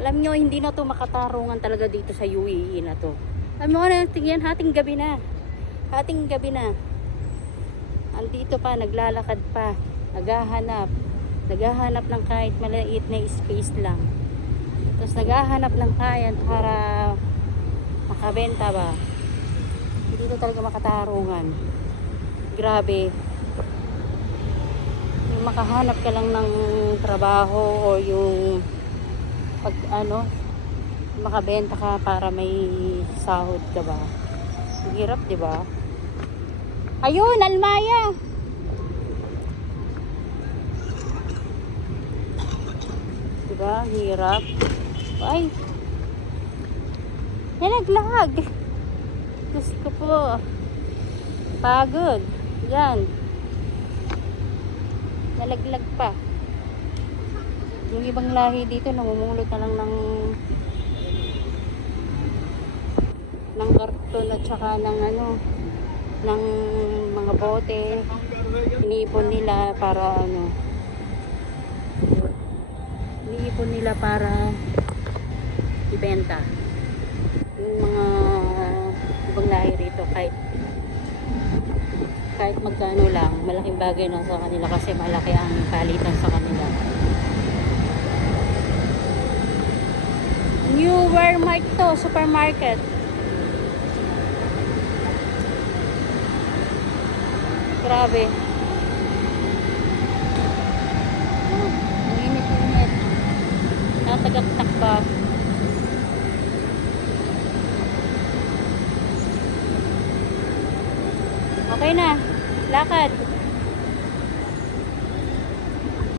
Alam nyo, hindi na to makatarungan talaga dito sa UAE na to. Alam mo na, tingnan, hating gabi na. Hating gabi na. Andito pa, naglalakad pa. Naghahanap. Naghahanap ng kahit maliit na space lang. Tapos naghahanap ng kaya para makabenta ba. Hindi to talaga makatarungan. Grabe. Yung makahanap ka lang ng trabaho o yung pag ano, makabenta ka para may sahod ka ba. Ang hirap, di ba? Ayun, Almaya. Di ba? Hirap. Ay. Nalaglag. Diyos ko po. Pagod. Yan. Nalaglag pa. Yung ibang lahi dito namumulot na lang ng karton at saka ng ano, ng mga bote. Iniipon nila para ano, iniipon nila para ibenta. Yung mga ibang lahi rito kahit magkano lang, malaking bagay na sa kanila kasi malaki ang palitan sa kanila. New Walmart to, supermarket. Grabe. Ang init-init. Natagaktak pa. Okay na. Lakad.